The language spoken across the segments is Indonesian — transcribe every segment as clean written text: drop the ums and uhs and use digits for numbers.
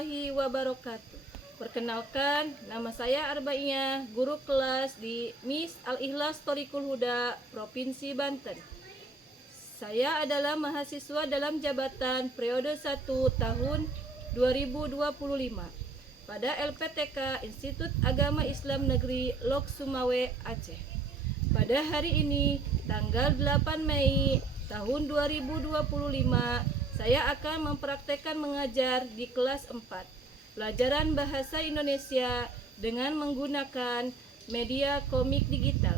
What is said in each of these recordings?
warahmatullahi wabarakatuh. Perkenalkan, nama saya Arba'iyah, guru kelas di Mis Al-Ikhlas Thoriqul Huda, Provinsi Banten. Saya adalah mahasiswa dalam jabatan periode 1 tahun 2025 pada LPTK Institut Agama Islam Negeri Lok Sumawe, Aceh. Pada hari ini, tanggal 8 Mei tahun 2025, saya akan mempraktekkan mengajar di kelas 4, pelajaran bahasa Indonesia dengan menggunakan media komik digital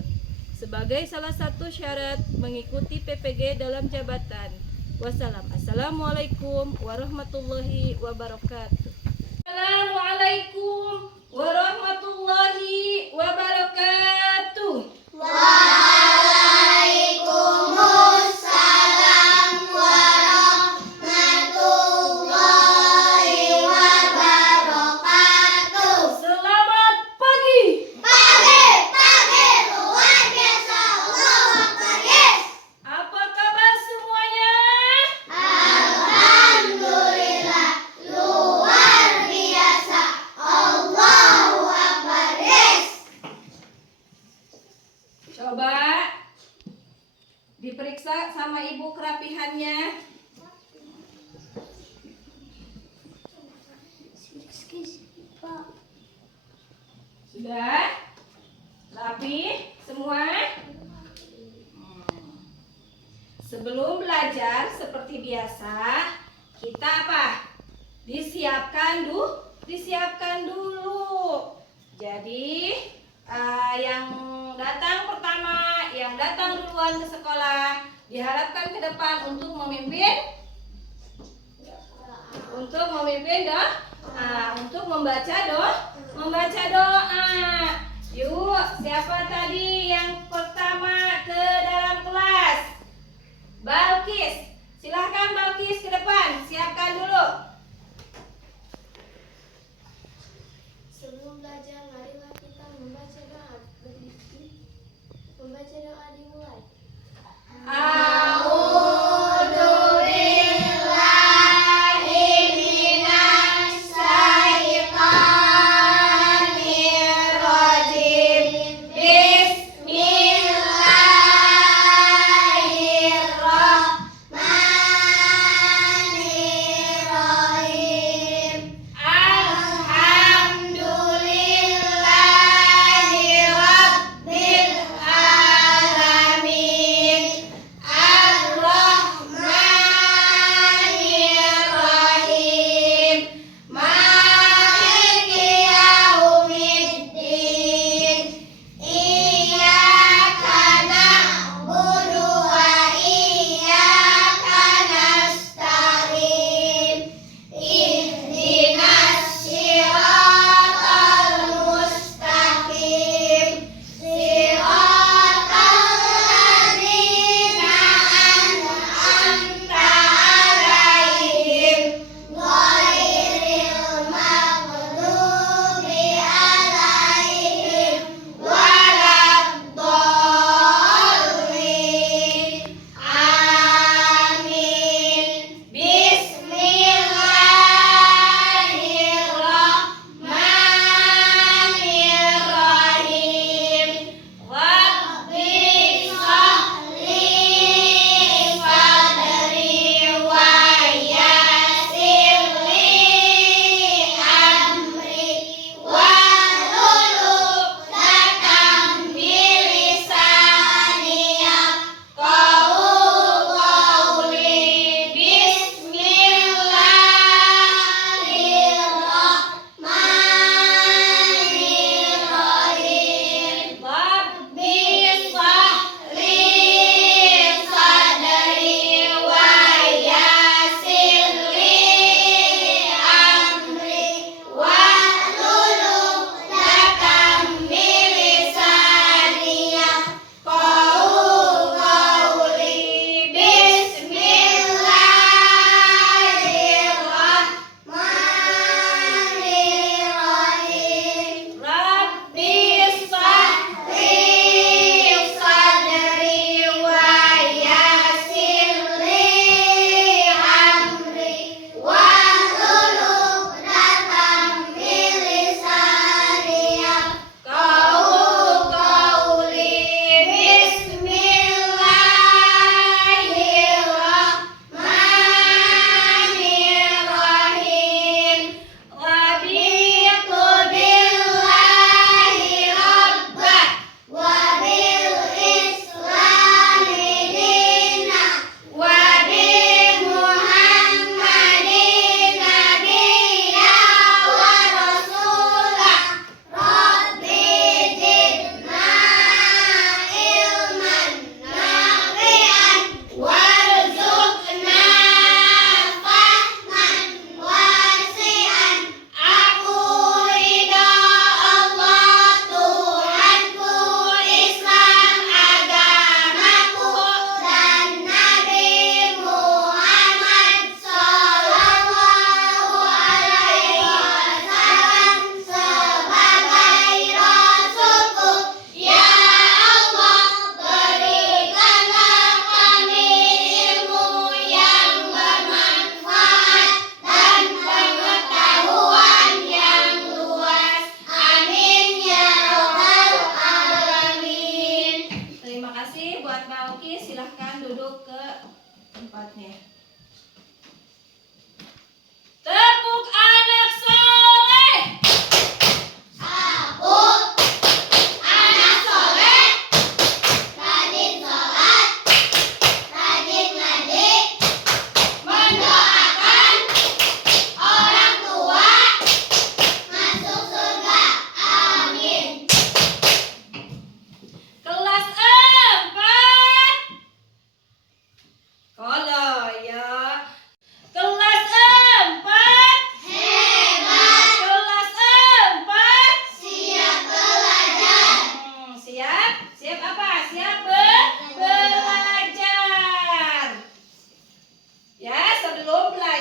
sebagai salah satu syarat mengikuti PPG dalam jabatan. Wassalam. Assalamualaikum warahmatullahi wabarakatuh. Assalamualaikum warahmatullahi wabarakatuh. Waalaikumsalam warahmatullahi wabarakatuh. Selamat pagi. Pagi luar biasa. Allahu Akbar, yes. Apa kabar semuanya? Alhamdulillah luar biasa. Allahu Akbar, yes. Coba diperiksa sama ibu kerapihannya. Sudah? Rapi semua? Sebelum belajar seperti biasa, kita apa? Disiapkan dulu. Jadi yang datang pertama, yang datang duluan ke sekolah diharapkan ke depan untuk memimpin untuk membaca doa. Yuk, siapa tadi yang pertama ke dalam kelas? Balkis. Silahkan Balkis ke depan, siapkan dulu. Sebelum belajar, marilah kita membaca doa. Membaca doa dimulai. A'udzu billahi minasy syaithanir rajim. Bismillahirrahmanirrahim.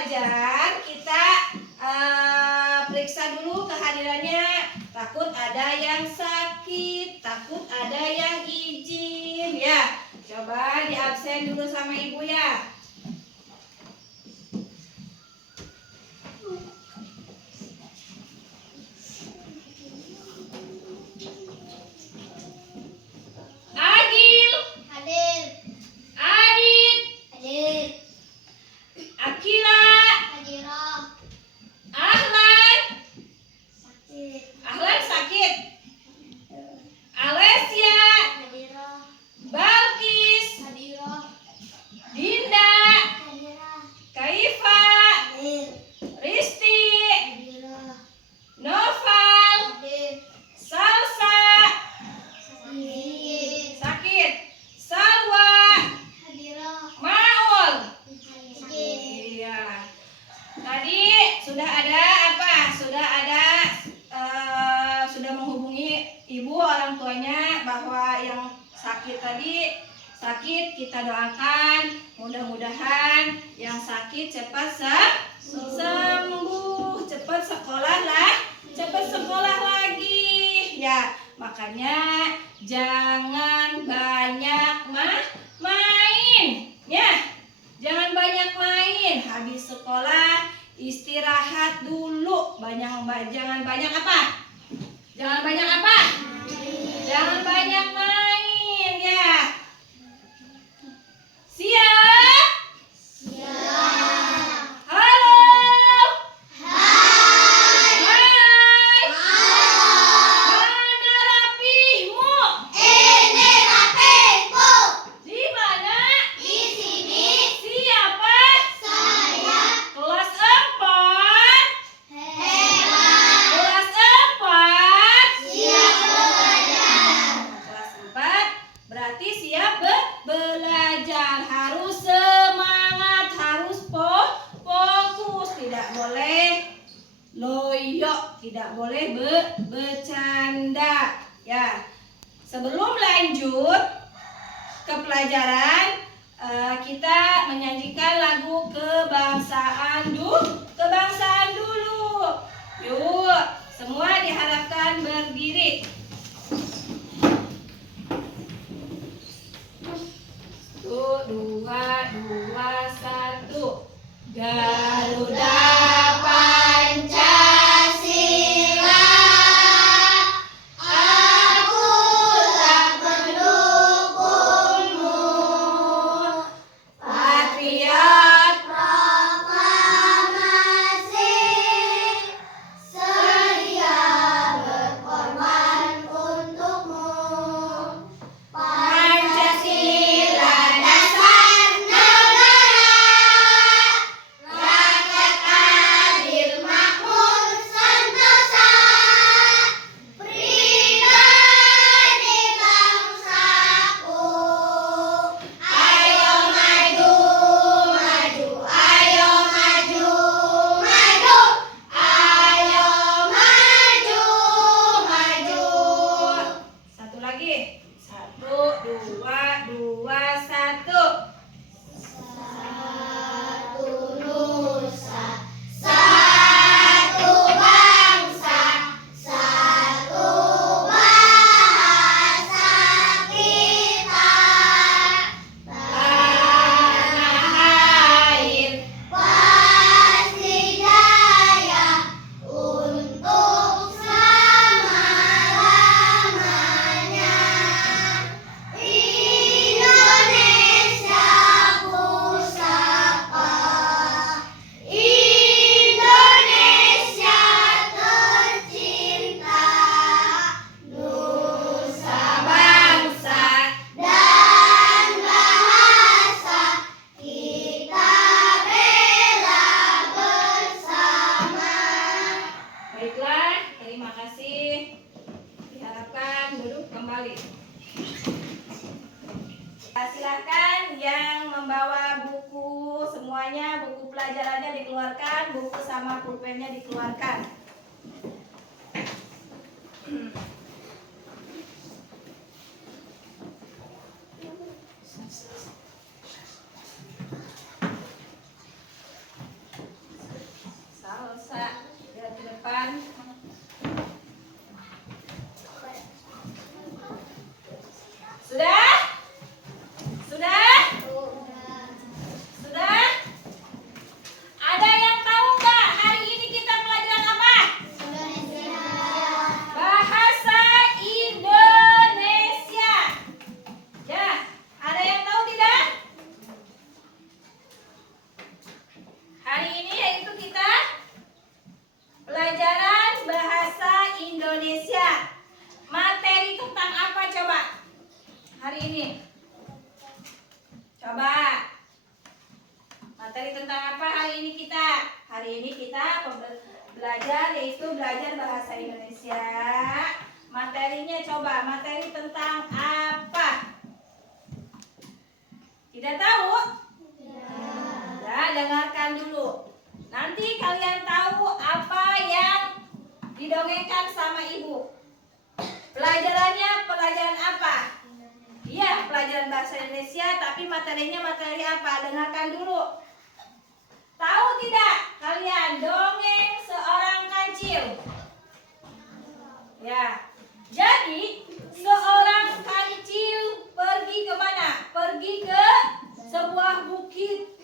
belajar kita periksa dulu kehadirannya. Takut ada yang sakit, takut ada yang izin ya. Coba di absen dulu sama ibu ya. Agil, Hadir. Adit, Hadir. Akila, Hadirah. Ahlan. Sakit. Ahlan sakit. Alessia, Hadirah. Balkis, Hadirah. Dinda, Hadirah. Kaifa, Hadir. Risti, Hadirah. Noval, Hadir. Salsa, Sakit. sakit. Salwa, Hadirah. Maul. Sakit. Iya. Tadi sudah ada apa? Sudah menghubungi ibu orang tuanya bahwa yang sakit tadi sakit, kita doakan mudah-mudahan yang sakit cepat sembuh, cepat sekolah lagi ya. Makanya jangan banyak main ya. Jangan banyak main. Habis sekolah istirahat dulu. Jangan banyak apa? Jangan banyak apa? Jangan banyak main ya. Siap? Siap. Halo. Hai. Hai. Halo. Mana rapihmu? Ini rapiku. Di mana? Di sini. Siapa? Saya. Kelas 4. Hebat. Kelas 4. Siap belajar. Kelas 4 berarti siap belajar. Harus semangat, harus fokus, tidak boleh loyo, tidak boleh bercanda ya. Sebelum lanjut ke pelajaran, kita menyanyikan lagu kebangsaan dulu. Yuk, semua diharapkan berdiri. 1, 2, 1. Garuda Pancasila, aku tak mendukungmu. Patriot, Proklamasi, sedia berkorban untukmu. Pancasila dasar negara, rakyat adil makmur sentosa, pribadi bangsaku. Ayo maju, maju, ayo maju, maju, ayo maju, maju. satu lagi. 1, 2, 1. Satu nusa, satu bangsa, satu bahasa kita. Tanah air pasti jaya untuk selama-lamanya. Indonesia ku sapa, Indonesia tercinta, nusa bangsa dan bahasa kita bela bersama. Baiklah, terima kasih. Diharapkan duduk kembali. Silahkan yang membawa buku semuanya, buku pelajarannya dikeluarkan, buku sama pulpennya dikeluarkan. hari ini? Coba. Materi tentang apa hari ini kita? Hari ini kita belajar, yaitu belajar bahasa Indonesia. Materinya coba, materi tentang apa? Tidak tahu? Ya, dengarkan dulu. Nanti kalian tahu apa yang didongengkan sama ibu. Pelajarannya pelajaran apa? Iya, pelajaran bahasa Indonesia, tapi materinya materi apa? Dengarkan dulu. Tahu tidak kalian dongeng seorang kancil? Ya. Jadi, seorang kancil pergi ke mana? Pergi ke sebuah bukit,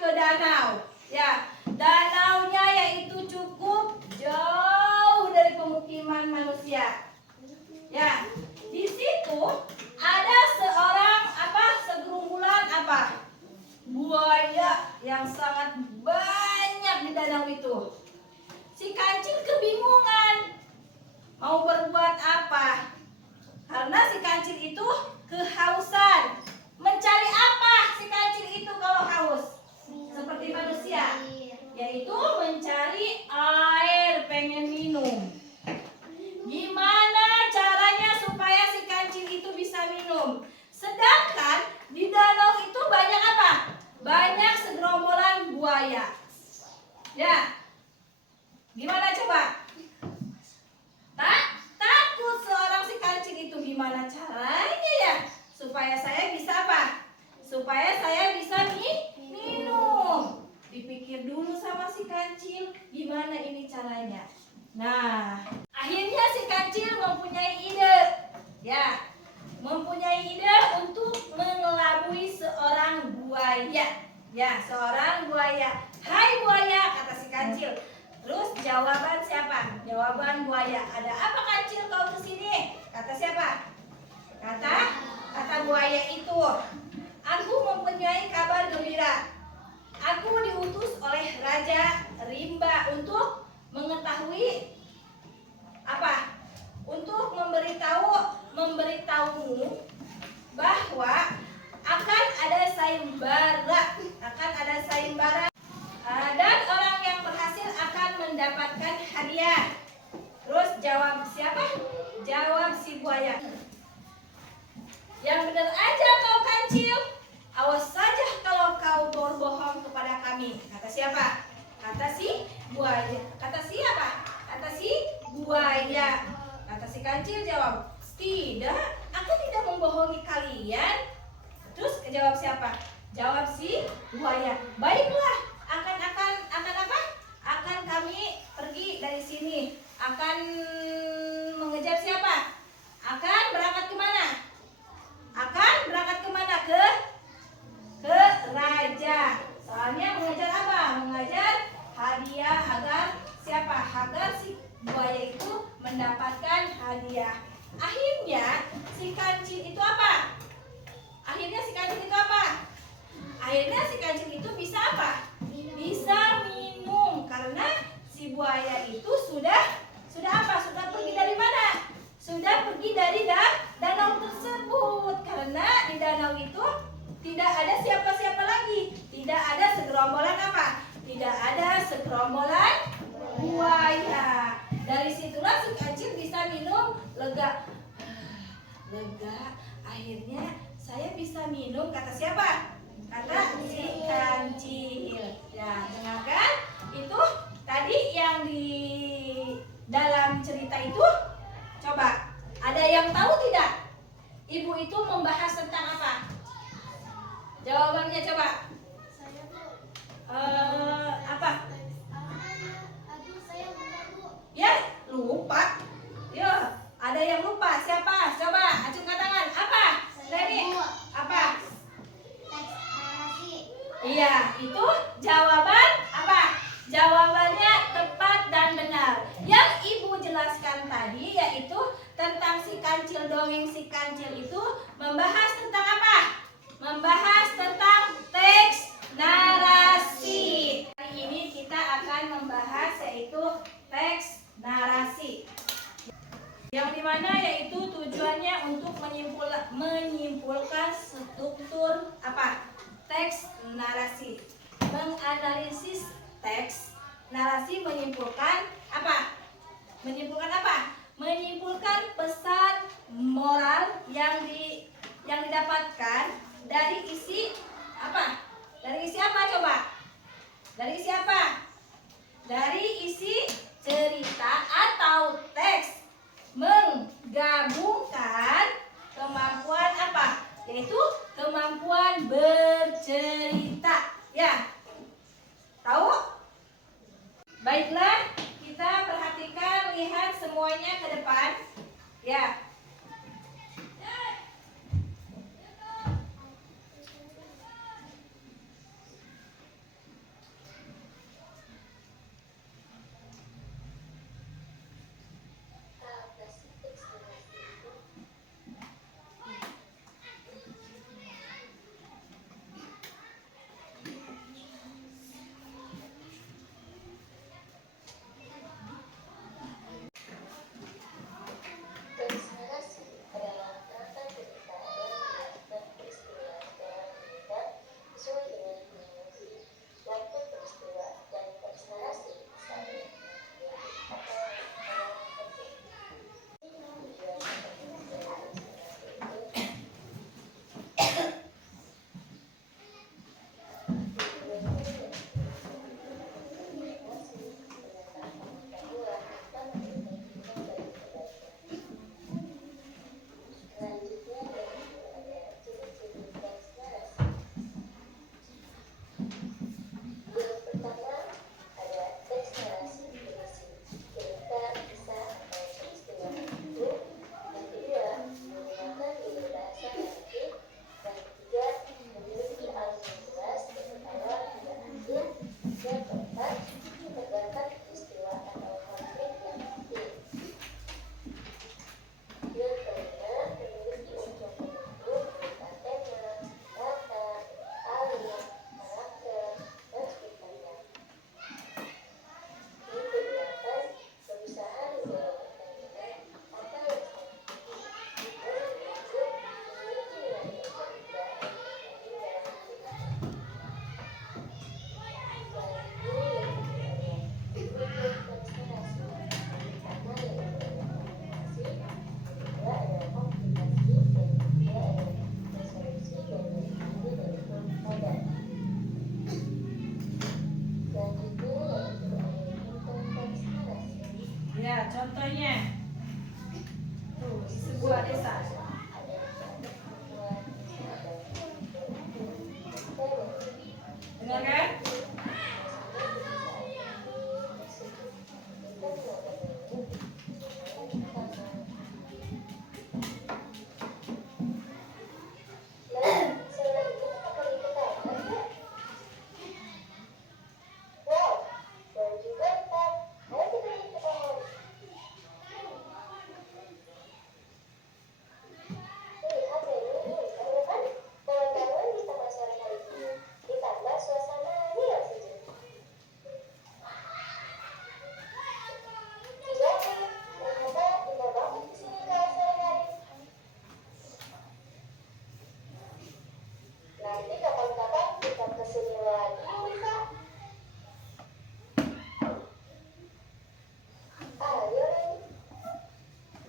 ke danau. Ya, danaunya yaitu cukup jauh dari pemukiman manusia. Ya, di situ ada seorang segerombolan buaya yang sangat banyak di danau itu. Si kancil kebingungan mau berbuat apa? Karena si kancil itu kehausan. Mencari apa si kancil itu kalau haus? Seperti manusia, yaitu mencari air, pengen minum. Gimana caranya supaya si kancil itu bisa minum? Sedangkan di danau itu banyak apa? Banyak segerombolan buaya. Ya, gimana coba? Takut seorang si kancil itu. Gimana caranya ya supaya saya bisa apa? Supaya saya bisa minum. Dipikir dulu sama si kancil, gimana ini caranya. Nah, akhirnya si kancil mempunyai ide. Ya, mempunyai ide untuk mengelabui seorang buaya. Ya, seorang buaya. Hai buaya, kata si kancil. Terus jawaban siapa? Jawaban buaya. Ada apa kancil kau kesini? Kata siapa? Kata buaya itu. Aku mempunyai kabar gembira. Aku diutus oleh Raja Rimba untuk mengetahui apa? Untuk memberitahumu bahwa akan ada sayembara, dan orang yang berhasil akan mendapatkan hadiah. Terus jawab siapa? Jawab si buaya. Yang benar aja kau kancil. Awas saja kalau kau berbohong kepada kami. Kata siapa? Kata si buaya. Kata siapa? Kata si buaya. Kata si kancil jawab, tidak, aku tidak membohongi kalian. Terus jawab siapa? Jawab si buaya. Baiklah, akan apa? Akan kami pergi dari sini. Akan mengejar siapa? Akan berangkat kemana? Akan berangkat kemana? Ke raja. Soalnya mengejar apa? Mengejar hadiah agar siapa? Agar si buaya itu mendapatkan hadiah. Akhirnya si kancil itu apa? Akhirnya si kancil itu bisa apa? Bisa minum, karena si buaya itu sudah apa? Sudah pergi dari mana? Sudah pergi dari danau tersebut. Karena di danau itu tidak ada siapa-siapa lagi. Tidak ada segerombolan apa? Tidak ada segerombolan buaya. Dari situlah si kancil bisa minum lega. Akhirnya saya bisa minum, kata siapa? Kata si kancil. Ya, dengarkan itu tadi yang di dalam cerita itu. Coba, ada yang tahu tidak? Ibu itu membahas tentang apa? Jawabannya coba. Apa? Ya, lupa. Ya, ada yang lupa. Siapa? Coba, acungkan tangan. Apa? Reni? Apa? Iya, itu jawaban apa? Jawabannya tepat dan benar. Yang ibu jelaskan tadi yaitu tentang si kancil, dongeng si kancil itu membahas tentang apa? Membahas tentang teks narasi. Hari ini kita akan membahas yaitu teks narasi. yang dimana yaitu tujuannya untuk menyimpulkan struktur apa? Teks narasi. Menganalisis teks narasi menyimpulkan apa? Menyimpulkan apa? Menyimpulkan pesan moral yang didapatkan dari isi apa? Dari isi apa coba? Dari isi apa? Dari isi cerita atau teks. Menggabungkan kemampuan apa? Yaitu kemampuan bercerita. Ya. Tahu? Baiklah, kita perhatikan, lihat semuanya ke depan. Ya. Teks narasi adalah rangka cerita yang menjelaskan peristiwa dalam cerita sesuai dengan kronologi, waktu peristiwa, dan teks narasi misalnya atau hal penting. Tujuan penting dari teks narasi itu selanjutnya ada ciri-ciri teks narasi. Yang pertama ada teks narasi berisi cerita, kisah, atau peristiwa tertentu. Yang kedua menggunakan gaya bahasa naratif. Yang ketiga memiliki alur yang jelas dari awal hingga akhir. Yang keempat terdapat peristiwa atau konflik yang penting. Yang kelima memiliki unsur penentu berupa tema, kata, alur, karakter, dan sebagainya. Yang kedelapan berusaha membawakan dengan atau strategi. Dan yang ketujuh memiliki nilai yang berbeda dibanding dalam cerita. Selanjutnya yang kedua ada struktur teks narasi. Yang pertama yaitu narasi, yang kedua adalah komplikasi, dan yang ketiga adalah resolusi dan yang terakhir yaitu padat. Selanjutnya yaitu ada contoh teks narasi. Ya, contohnya. Tuh, di sebuah desa. Ada misalnya pertemuan, ada kita dan Benar kan? ditambah suasana yang sejuk. Iya, ternyata indah banget di sini kalau sore-hari. Nanti kapan-kapan kita kesini lagi, Wika. Ayo, Ren.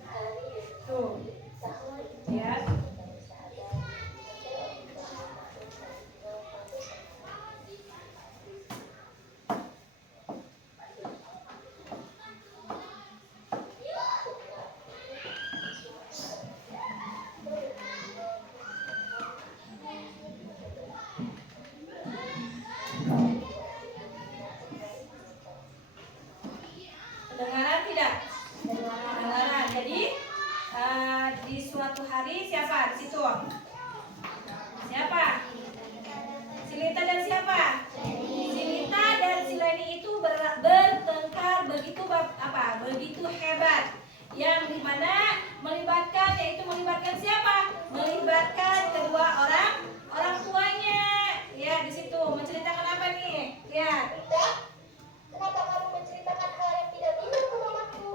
Hari ini Tuh. tahun Ya. kita bersahabat sampai orang tua almarhum Valentino kamu sama. Kedengaran tidak? Kedengaran. Jadi di suatu hari siapa di situ? Siapa? Silita dan siapa? Silita dan Sileni itu bertengkar begitu begitu hebat. Yang dimana melibatkan siapa? Melibatkan kedua orang tuanya. Ya, di situ menceritakan apa nih? Lihat. Rita, kenapa kamu menceritakan hal yang tidak benar ke mamaku?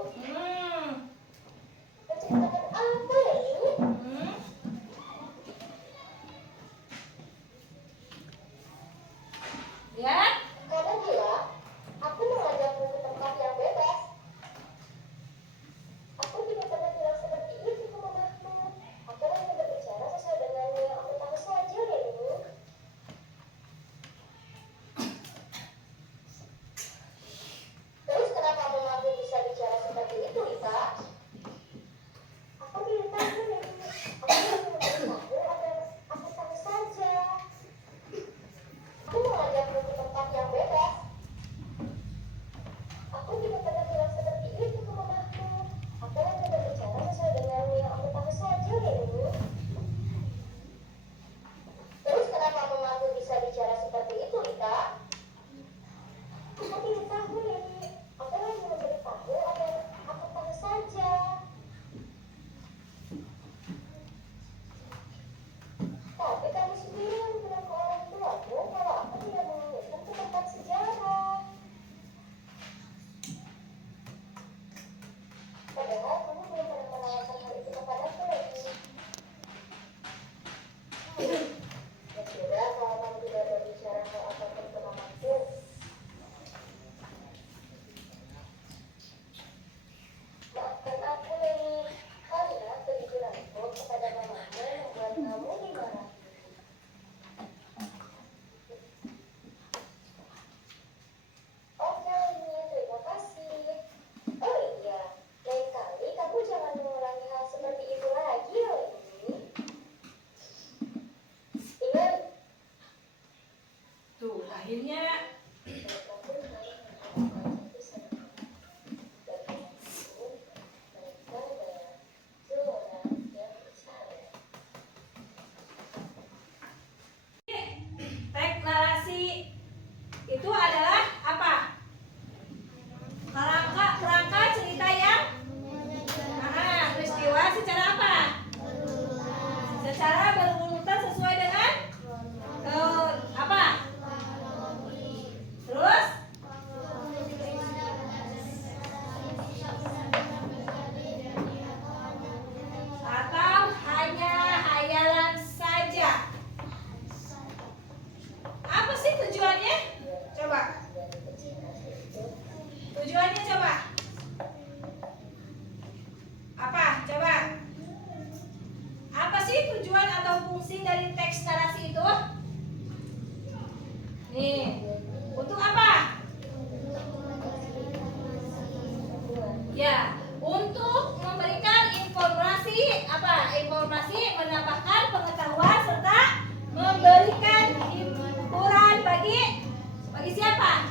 Ya, untuk memberikan informasi apa? Informasi menambahkan pengetahuan serta memberikan hiburan bagi siapa?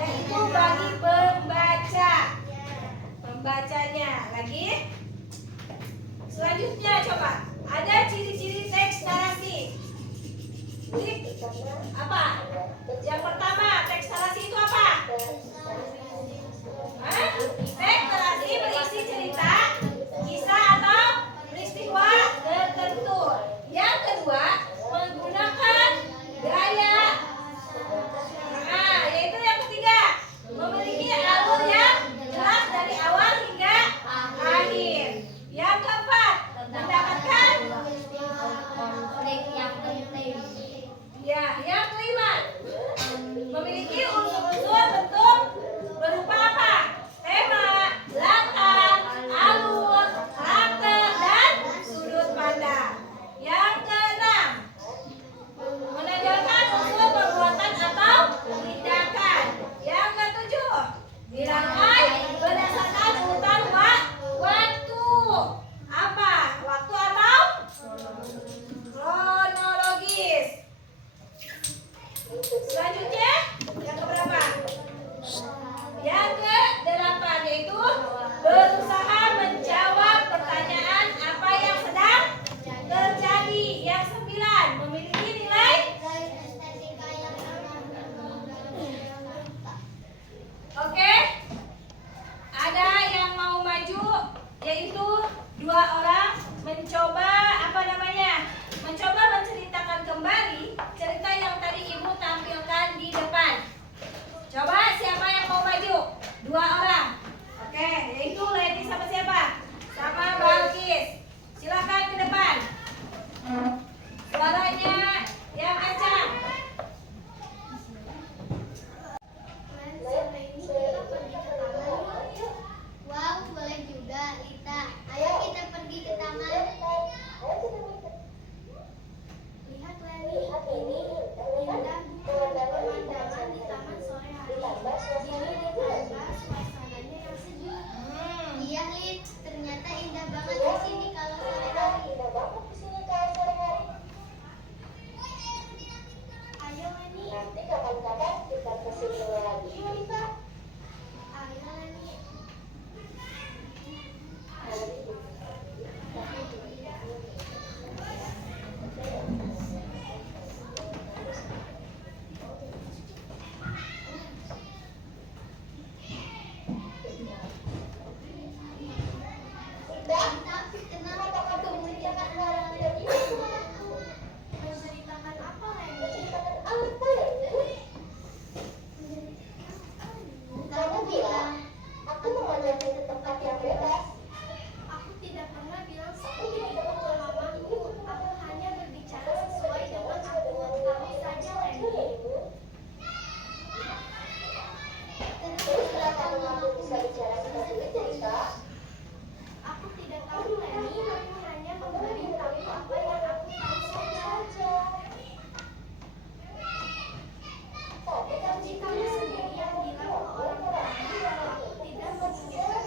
Yaitu bagi pembaca. Pembacanya. Lagi. Selanjutnya coba. Ada ciri-ciri teks narasi. Apa? Yang pertama, teks narasi itu apa? Hah? Teks narasi berisi cerita, kisah atau peristiwa tertentu. Yang kedua, menggunakan gaya. Nah, yaitu yang ketiga, memiliki alur yang jelas dari awal hingga akhir. Yang keempat, mendapatkan. Ya, yang kelima, memiliki unsur-unsur bentuk berupa apa? Tema, latar, alur, karakter, dan sudut pandang. Yang keenam, menonjolkan unsur perbuatan atau tindakan. Yang ketujuh, dirangkai berdasarkan urutan waktu. Apa? Waktu atau kronologis. Selanjutnya, yang keberapa? Yang ke-8 yaitu berusaha menjawab pertanyaan apa yang sedang terjadi. Yang 9, memiliki nilai. Oke, ada yang mau maju, yaitu 2 orang mencoba mencoba menceritakan kembali cerita yang tadi ibu tampilkan di depan. Coba siapa yang mau maju? 2 orang. Oke, yaitu Lady sama siapa? Sama Balkis. Silakan ke depan. Suaranya yang kencang. Wow, boleh juga, Lita. Ayo kita pergi ke taman. Lihat Leni, ini indah pemandangan di taman sore hari. Ini ditambah suasananya yang sejuk. Iya, Lid, ternyata indah banget di sini kalau sore hari. Ayo Leni. Nanti kapan-kapan kita kesini lagi, Lita. Ayo Leni. Tapi kenapa kamu menceritakan barang Leni? Menceritakan apa Leni? Kamu bilang aku mengajakmu ke tempat yang bebas. Aku tidak pernah bilang seperti itu ke mamaku. Aku hanya berbicara sesuai dengan aku. Kamu saja Leni. Terus kenapa mamaku bisa bicara seperti itu, Lita? Aku tidak tahu Leni. Aku hanya memberitahu apa yang aku tahu saja. Tapi kamu sendiri yang bilang ke orang tuamu kalau aku tidak menginginkan tempat sejarah.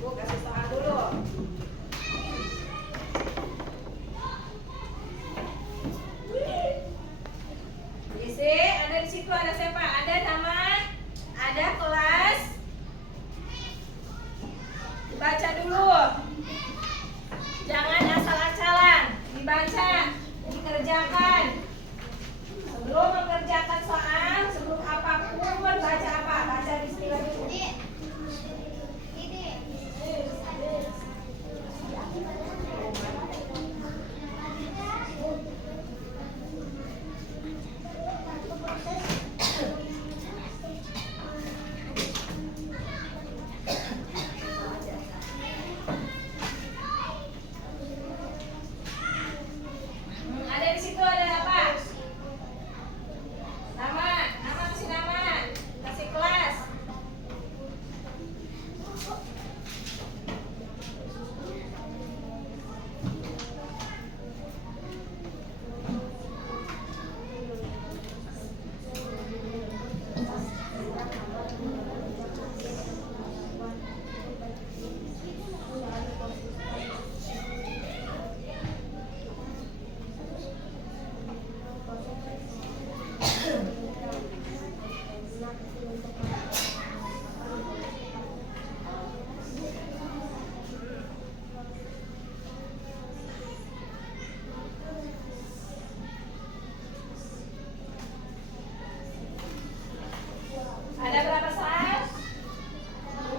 Bu kasih soal dulu. Isi, ada di situ ada siapa? Ada nama, ada kelas. Baca dulu. Jangan asal-asalan. Dibaca, dikerjakan. Sebelum mengerjakan soal, sebelum apapun baca apa? Baca bismillah dulu. Ada di situ ada apa? Nama, kasih nama, kasih kelas. Ada berapa soal?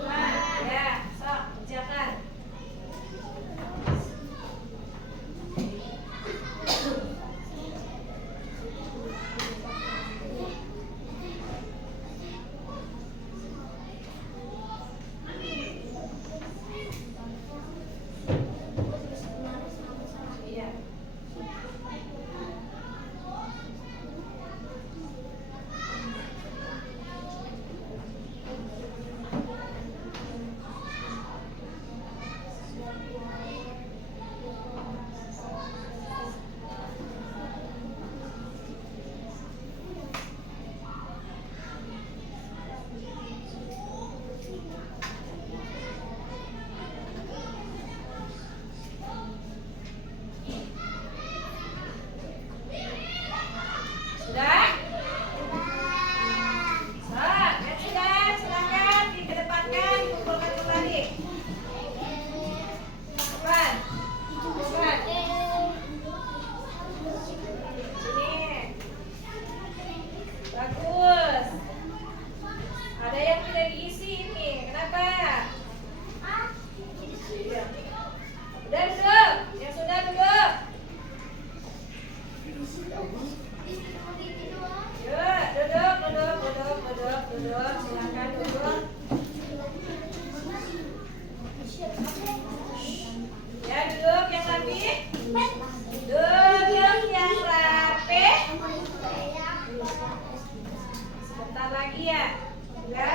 5. Ya, sok kerjakan. Iya. Sudah? Sok, ya sudah, silakan dikedepankan, dikumpulkan kembali. Bukan. Bukan. Sini. Bagus. Ada yang tidak diisi ini. Kenapa? Iya. Udah duduk. Yang sudah duduk. Yuk, duduk. Silakan duduk. Ya, duduk yang rapi. Duduk yang rapi. Sebentar lagi ya. Ya.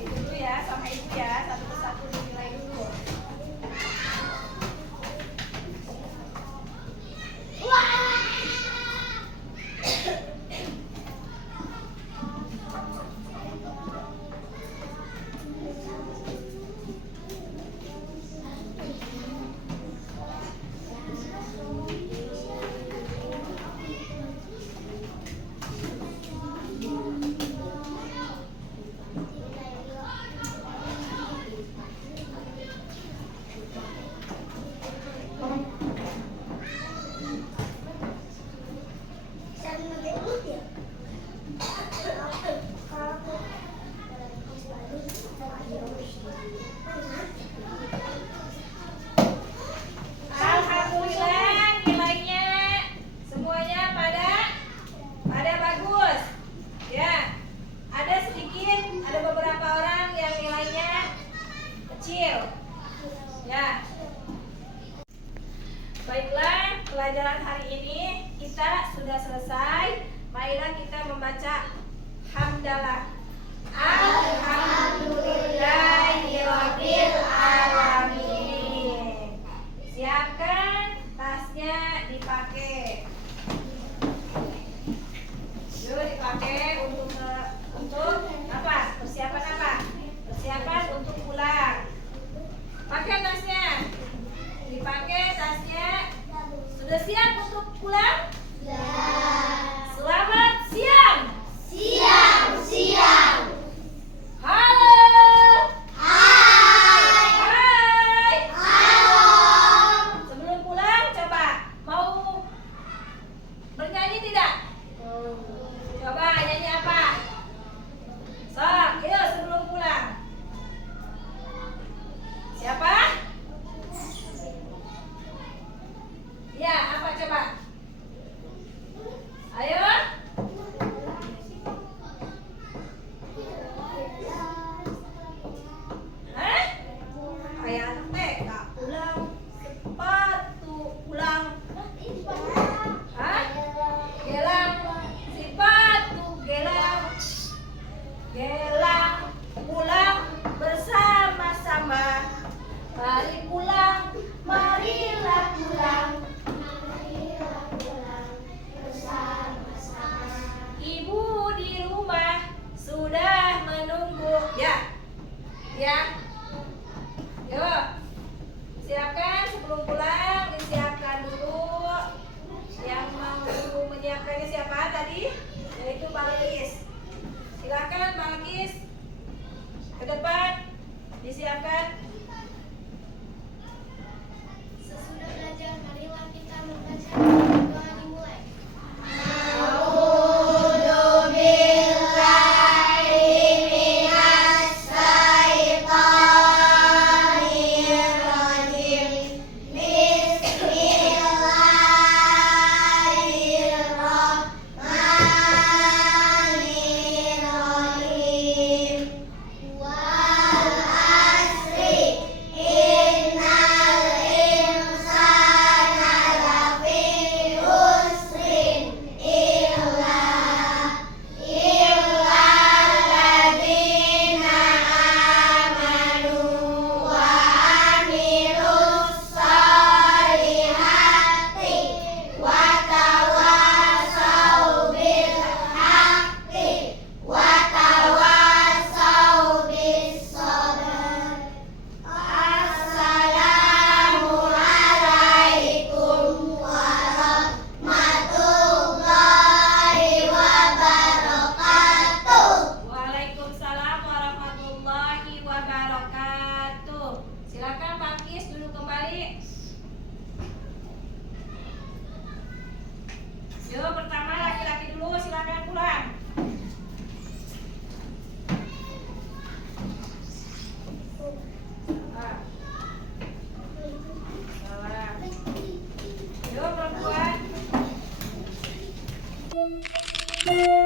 Itu dulu ya, sama ibu ya, satu persatu dinilai dulu. Thank